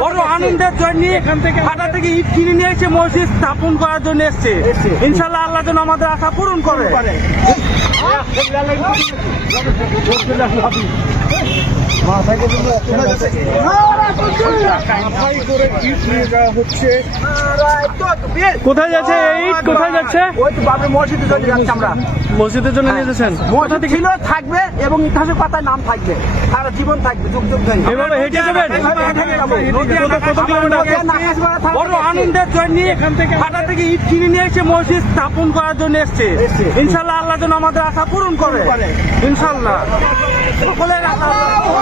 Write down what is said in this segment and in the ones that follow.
বড় আনন্দের জন্য এখান থেকে হাটা থেকে ইট কিনে নিয়ে এসে মসজিদ স্থাপন করার জন্য এসছে ইনশাল্লাহ আল্লাহ যেন আমাদের আশা পূরণ করে কোথায় যাচ্ছে এই? কোথায় যাচ্ছে? ওই তো বাবরে মসজিদে চলে যাচ্ছে আমরা। মসজিদের জন্য নিয়ে যাচ্ছেন? মসজিদ ছিল থাকবে এবং ইতিহাসের পাতায় নাম থাকবে। সারা জীবন থাকবে যুগ যুগ ধরে। এভাবে হেঁটে যাবেন? কত কিলোমিটার? বড় আনন্দের জন্য এখান থেকে হাটা থেকে ইট কিনে নিয়ে এসে মসজিদ স্থাপন করার জন্য এসছে। ইনশাল্লাহ আল্লাহ যেন আমাদের আশা পূরণ করে। ইনশাল্লাহ। সকলের আশা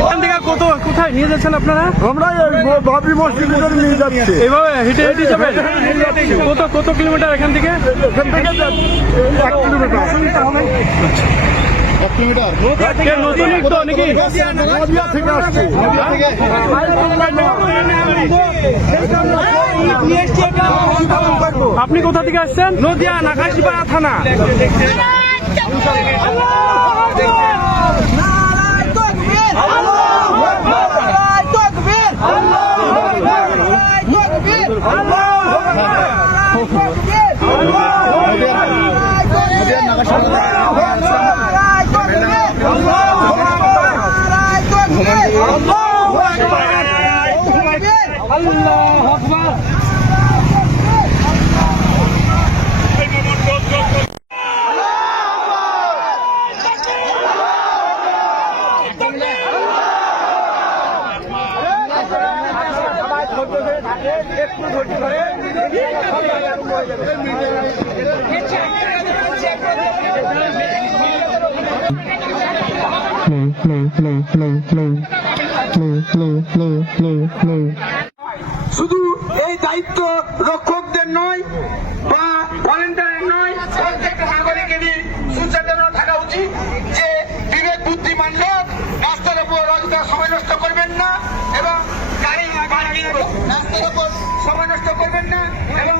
এখান থেকে কত কোথায় নিয়ে যাচ্ছেন আপনারা? আমরা বাবরি মসজিদ নিয়ে যাচ্ছি। এভাবে হেঁটে হেঁটে যাবেন? কত কত কিলোমিটার এখান থেকে? এখান থেকে এক কিলোমিটার। আপনি কোথা থেকে আসছেন? নদিয়া নাকাশিপাড়া থানা। আল্লাহ আকবার। শুধু এই দায়িত্ব রক্ষকদের নয় বা ভলেন্টারের নয় প্রত্যেকটা নাগরিকেরই সচেতন থাকা উচিত যে বিবেক বুদ্ধি মানলে রাস্তার উপর রাস্তার সময় নষ্ট করবেন না এবং গাড়ি পার্কিং রাস্তার উপর সময় নষ্ট করবেন না এবং